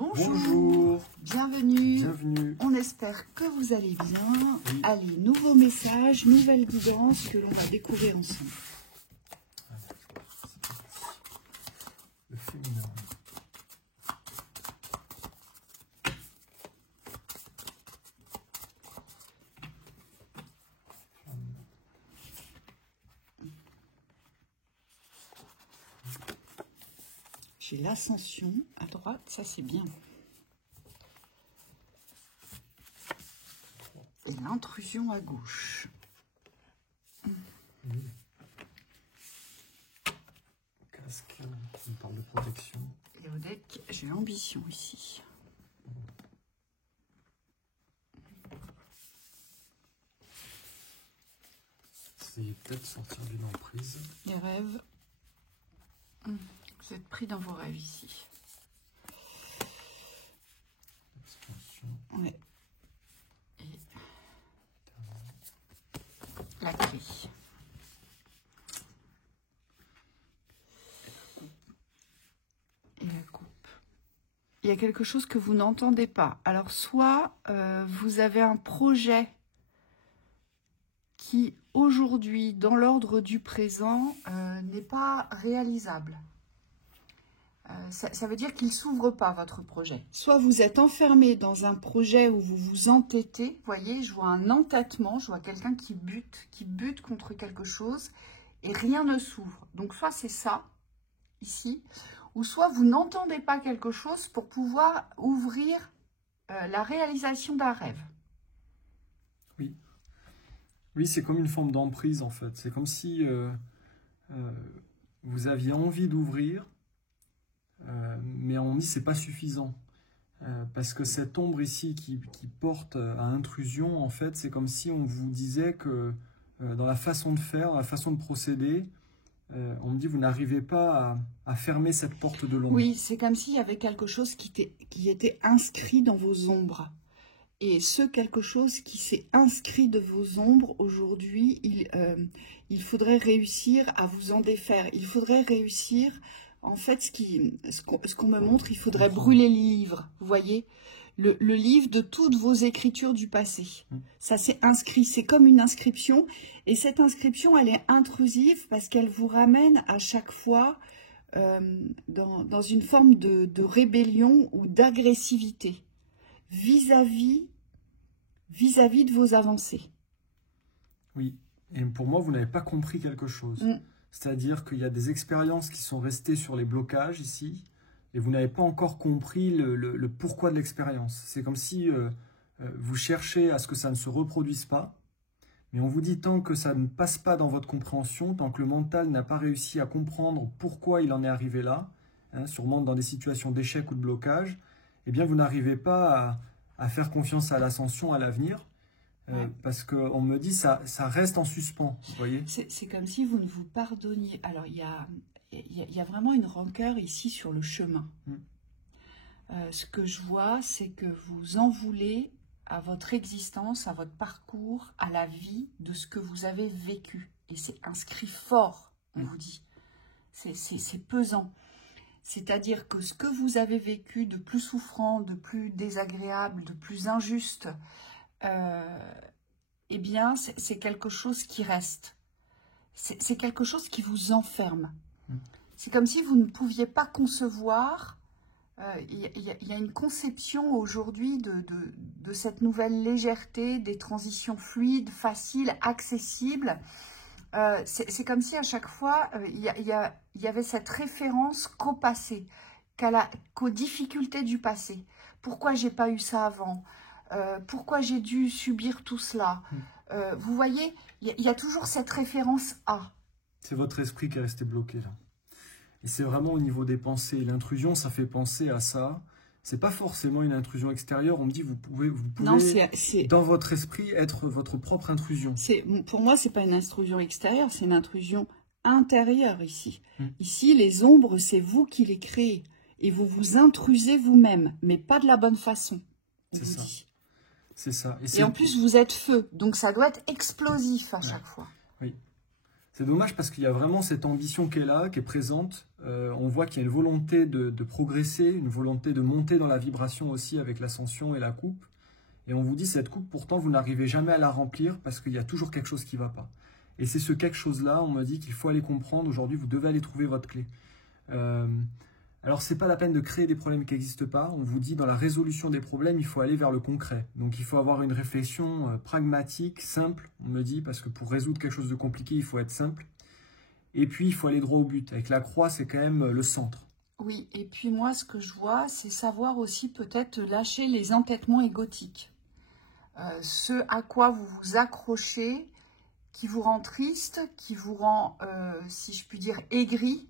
Bonjour. Bonjour. Bienvenue. Bienvenue. On espère que vous allez bien. Oui. Allez, nouveau message, nouvelle guidance que l'on va découvrir ensemble. Le féminin. J'ai l'ascension à droite, ça c'est bien. Et l'intrusion à gauche. Casque, on parle de protection. Et au deck, j'ai l'ambition ici. Essayez peut-être de sortir d'une emprise. Les rêves. Vous êtes pris dans vos rêves ici. Expansion. Ouais. Et la clé. Et la coupe. Il y a quelque chose que vous n'entendez pas. Alors, soit vous avez un projet qui, aujourd'hui, dans l'ordre du présent, n'est pas réalisable. Ça veut dire qu'il ne s'ouvre pas, votre projet. Soit vous êtes enfermé dans un projet où vous vous entêtez. Vous voyez, je vois un entêtement, je vois quelqu'un qui bute contre quelque chose et rien ne s'ouvre. Donc, soit c'est ça, ici, ou soit vous n'entendez pas quelque chose pour pouvoir ouvrir la réalisation d'un rêve. Oui. Oui, c'est comme une forme d'emprise, en fait. C'est comme si vous aviez envie d'ouvrir, mais on dit que ce n'est pas suffisant. Parce que cette ombre ici qui porte à intrusion, en fait, c'est comme si on vous disait que dans la façon de faire, dans la façon de procéder, on me dit vous n'arrivez pas à fermer cette porte de l'ombre. Oui, c'est comme s'il y avait quelque chose qui était inscrit dans vos ombres. Et ce quelque chose qui s'est inscrit de vos ombres, aujourd'hui, il faudrait réussir à vous en défaire. Il faudrait réussir, en fait, ce qu'on me montre, il faudrait brûler le livre, vous voyez, le livre de toutes vos écritures du passé. Ça s'est inscrit, c'est comme une inscription. Et cette inscription, elle est intrusive parce qu'elle vous ramène à chaque fois dans une forme de rébellion ou d'agressivité vis-à-vis de vos avancées. Oui, et pour moi, vous n'avez pas compris quelque chose. C'est-à-dire qu'il y a des expériences qui sont restées sur les blocages ici, et vous n'avez pas encore compris le pourquoi de l'expérience. C'est comme si vous cherchez à ce que ça ne se reproduise pas, mais on vous dit tant que ça ne passe pas dans votre compréhension, tant que le mental n'a pas réussi à comprendre pourquoi il en est arrivé là, sûrement dans des situations d'échec ou de blocage, eh bien vous n'arrivez pas à faire confiance à l'ascension, à l'avenir, parce qu'on me dit ça reste en suspens, vous voyez. C'est comme si vous ne vous pardonniez. Alors, il y a vraiment une rancœur ici sur le chemin. Ce que je vois, c'est que vous en voulez à votre existence, à votre parcours, à la vie de ce que vous avez vécu. Et c'est inscrit fort, on vous dit. C'est pesant. C'est-à-dire que ce que vous avez vécu de plus souffrant, de plus désagréable, de plus injuste, eh bien, c'est quelque chose qui reste. C'est quelque chose qui vous enferme. C'est comme si vous ne pouviez pas concevoir. Il y a une conception aujourd'hui de cette nouvelle légèreté, des transitions fluides, faciles, accessibles. C'est comme si à chaque fois, il y avait cette référence qu'au passé, qu'aux difficultés du passé. Pourquoi j'ai pas eu ça avant? Pourquoi j'ai dû subir tout cela? Vous voyez, il y a toujours cette référence à. C'est votre esprit qui est resté bloqué là. Et c'est vraiment au niveau des pensées. L'intrusion, ça fait penser à ça. C'est pas forcément une intrusion extérieure. On me dit vous pouvez non, dans votre esprit être votre propre intrusion. Pour moi, c'est pas une intrusion extérieure, c'est une intrusion intérieure ici. Ici, les ombres, c'est vous qui les créez. Et vous vous intrusez vous-même, mais pas de la bonne façon. C'est ça. C'est ça. Et en plus, vous êtes feu, donc ça doit être explosif à chaque fois. Oui. C'est dommage parce qu'il y a vraiment cette ambition qui est là, qui est présente. On voit qu'il y a une volonté de progresser, une volonté de monter dans la vibration aussi avec l'ascension et la coupe. Et on vous dit, cette coupe, pourtant, vous n'arrivez jamais à la remplir parce qu'il y a toujours quelque chose qui ne va pas. Et c'est ce quelque chose-là, on me dit qu'il faut aller comprendre. Aujourd'hui, vous devez aller trouver votre clé. Alors, ce n'est pas la peine de créer des problèmes qui n'existent pas. On vous dit, dans la résolution des problèmes, il faut aller vers le concret. Donc, il faut avoir une réflexion pragmatique, simple, on me dit, parce que pour résoudre quelque chose de compliqué, il faut être simple. Et puis, il faut aller droit au but. Avec la croix, c'est quand même le centre. Oui, et puis moi, ce que je vois, c'est savoir aussi peut-être lâcher les entêtements égotiques. Ce à quoi vous vous accrochez, qui vous rend triste, qui vous rend, si je puis dire, aigri,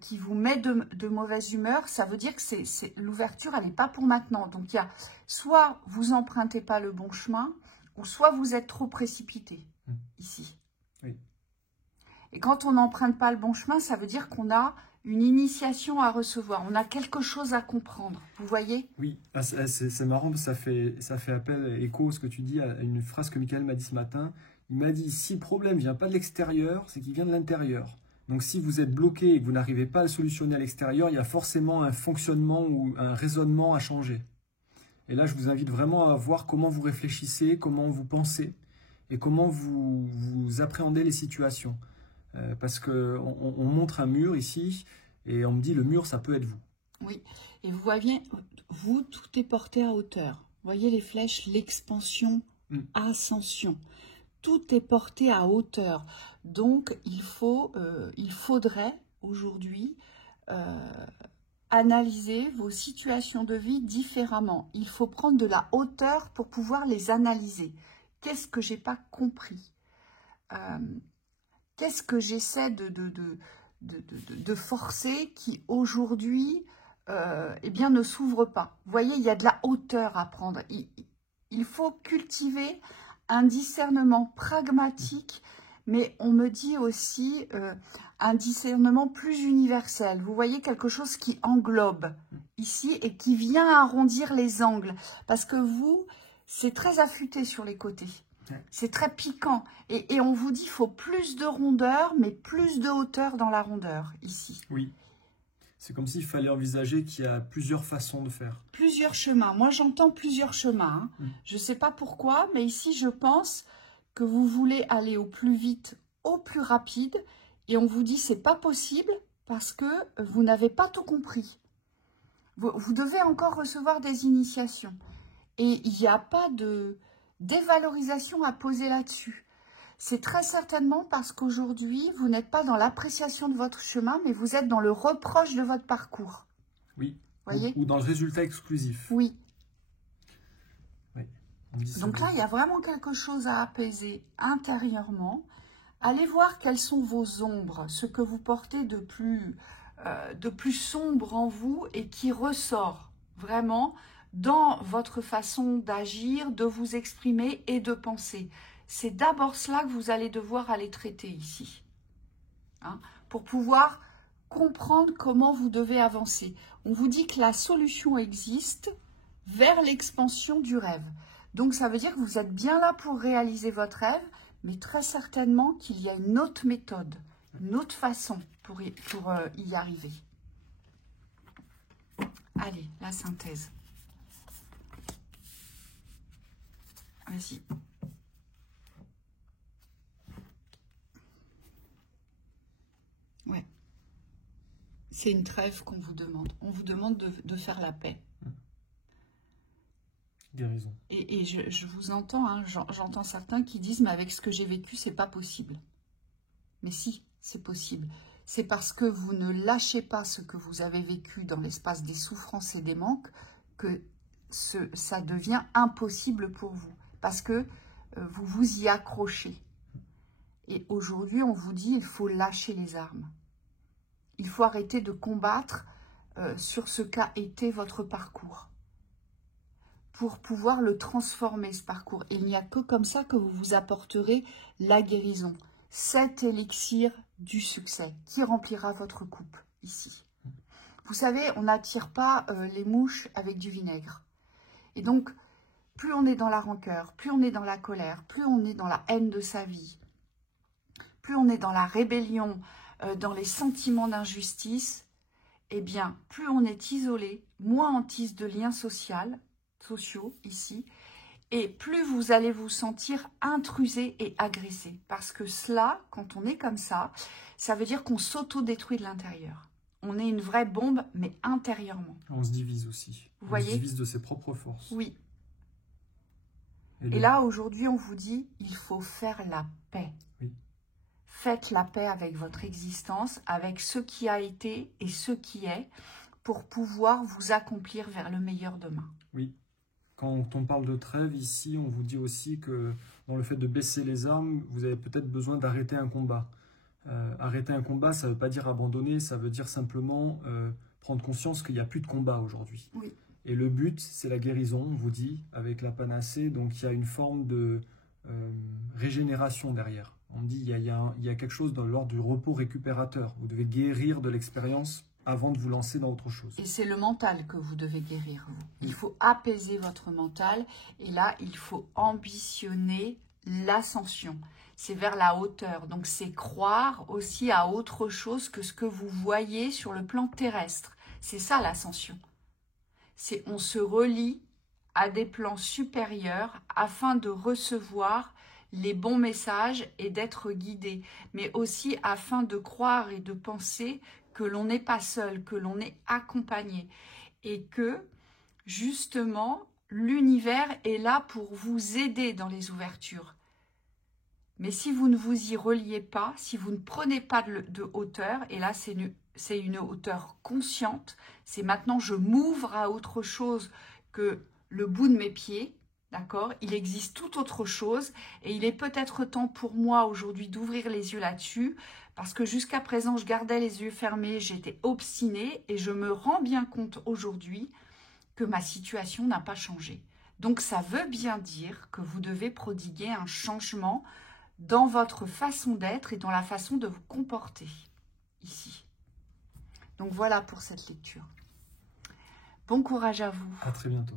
qui vous met de mauvaise humeur, ça veut dire que l'ouverture, elle n'est pas pour maintenant. Donc, il y a soit vous empruntez pas le bon chemin, ou soit vous êtes trop précipité, ici. Oui. Et quand on n'emprunte pas le bon chemin, ça veut dire qu'on a une initiation à recevoir. On a quelque chose à comprendre. Vous voyez? Oui, c'est marrant, ça fait écho, ce que tu dis, à une phrase que Michael m'a dit ce matin. Il m'a dit, si le problème ne vient pas de l'extérieur, c'est qu'il vient de l'intérieur. Donc si vous êtes bloqué et que vous n'arrivez pas à le solutionner à l'extérieur, il y a forcément un fonctionnement ou un raisonnement à changer. Et là, je vous invite vraiment à voir comment vous réfléchissez, comment vous pensez et comment vous appréhendez les situations. Parce qu'on montre un mur ici et on me dit, le mur, ça peut être vous. Oui, et vous voyez, vous, tout est porté à hauteur. Vous voyez les flèches, l'expansion, ascension. Tout est porté à hauteur. Donc, il faudrait aujourd'hui analyser vos situations de vie différemment. Il faut prendre de la hauteur pour pouvoir les analyser. Qu'est-ce que j'ai pas compris? Qu'est-ce que j'essaie de forcer qui aujourd'hui eh bien, ne s'ouvre pas? Vous voyez, il y a de la hauteur à prendre. Il faut cultiver un discernement pragmatique, mais on me dit aussi un discernement plus universel. Vous voyez, quelque chose qui englobe ici et qui vient arrondir les angles. Parce que vous, c'est très affûté sur les côtés. C'est très piquant. Et on vous dit qu'il faut plus de rondeur, mais plus de hauteur dans la rondeur, ici. Oui. C'est comme s'il fallait envisager qu'il y a plusieurs façons de faire. Plusieurs chemins. Moi, j'entends plusieurs chemins. Je ne sais pas pourquoi, mais ici, je pense que vous voulez aller au plus vite, au plus rapide. Et on vous dit c'est pas possible parce que vous n'avez pas tout compris. Vous devez encore recevoir des initiations. Et il n'y a pas de dévalorisation à poser là-dessus. C'est très certainement parce qu'aujourd'hui, vous n'êtes pas dans l'appréciation de votre chemin, mais vous êtes dans le reproche de votre parcours. Oui. Voyez? Ou dans le résultat exclusif. Oui. Oui. Donc là, il y a vraiment quelque chose à apaiser intérieurement. Allez voir quelles sont vos ombres, ce que vous portez de plus sombre en vous et qui ressort vraiment dans votre façon d'agir, de vous exprimer et de penser. C'est d'abord cela que vous allez devoir aller traiter ici, hein, pour pouvoir comprendre comment vous devez avancer. On vous dit que la solution existe vers l'expansion du rêve. Donc ça veut dire que vous êtes bien là pour réaliser votre rêve, mais très certainement qu'il y a une autre méthode, une autre façon pour y arriver. Allez, la synthèse. Vas-y. Ouais. C'est une trêve qu'on vous demande. On vous demande de faire la paix. Guérison. Et je vous entends, hein, j'entends certains qui disent « mais avec ce que j'ai vécu, c'est pas possible ». Mais si, c'est possible. C'est parce que vous ne lâchez pas ce que vous avez vécu dans l'espace des souffrances et des manques que ça devient impossible pour vous. Parce que vous vous y accrochez. Et aujourd'hui, on vous dit il faut lâcher les armes. Il faut arrêter de combattre sur ce qu'a été votre parcours, pour pouvoir le transformer, ce parcours. Et il n'y a que comme ça que vous vous apporterez la guérison. Cet élixir du succès qui remplira votre coupe, ici. Vous savez, on n'attire pas les mouches avec du vinaigre. Et donc, plus on est dans la rancœur, plus on est dans la colère, plus on est dans la haine de sa vie, plus on est dans la rébellion, dans les sentiments d'injustice, eh bien, plus on est isolé, moins on tisse de liens sociaux ici, et plus vous allez vous sentir intrusé et agressé. Parce que cela, quand on est comme ça veut dire qu'on s'auto-détruit de l'intérieur. On est une vraie bombe, mais intérieurement. On se divise aussi. Vous voyez ? On se divise de ses propres forces. Oui. Et là, aujourd'hui, on vous dit, il faut faire la paix. Oui. Faites la paix avec votre existence, avec ce qui a été et ce qui est, pour pouvoir vous accomplir vers le meilleur demain. Oui. Quand on parle de trêve, ici, on vous dit aussi que dans le fait de baisser les armes, vous avez peut-être besoin d'arrêter un combat. Arrêter un combat, ça ne veut pas dire abandonner, ça veut dire simplement prendre conscience qu'il n'y a plus de combat aujourd'hui. Oui. Et le but, c'est la guérison, on vous dit, avec la panacée. Donc, il y a une forme de régénération derrière. On dit il y a quelque chose dans l'ordre du repos récupérateur. Vous devez guérir de l'expérience avant de vous lancer dans autre chose. Et c'est le mental que vous devez guérir, vous. Il faut apaiser votre mental. Et là, il faut ambitionner l'ascension. C'est vers la hauteur. Donc, c'est croire aussi à autre chose que ce que vous voyez sur le plan terrestre. C'est ça, l'ascension. C'est on se relie à des plans supérieurs afin de recevoir les bons messages et d'être guidé. Mais aussi afin de croire et de penser que l'on n'est pas seul, que l'on est accompagné. Et que, justement, l'univers est là pour vous aider dans les ouvertures. Mais si vous ne vous y reliez pas, si vous ne prenez pas de hauteur, et là c'est une hauteur consciente, c'est maintenant je m'ouvre à autre chose que le bout de mes pieds, d'accord ? Il existe tout autre chose et il est peut-être temps pour moi aujourd'hui d'ouvrir les yeux là-dessus parce que jusqu'à présent je gardais les yeux fermés, j'étais obstinée et je me rends bien compte aujourd'hui que ma situation n'a pas changé. Donc ça veut bien dire que vous devez prodiguer un changement dans votre façon d'être et dans la façon de vous comporter ici. Donc voilà pour cette lecture. Bon courage à vous. À très bientôt.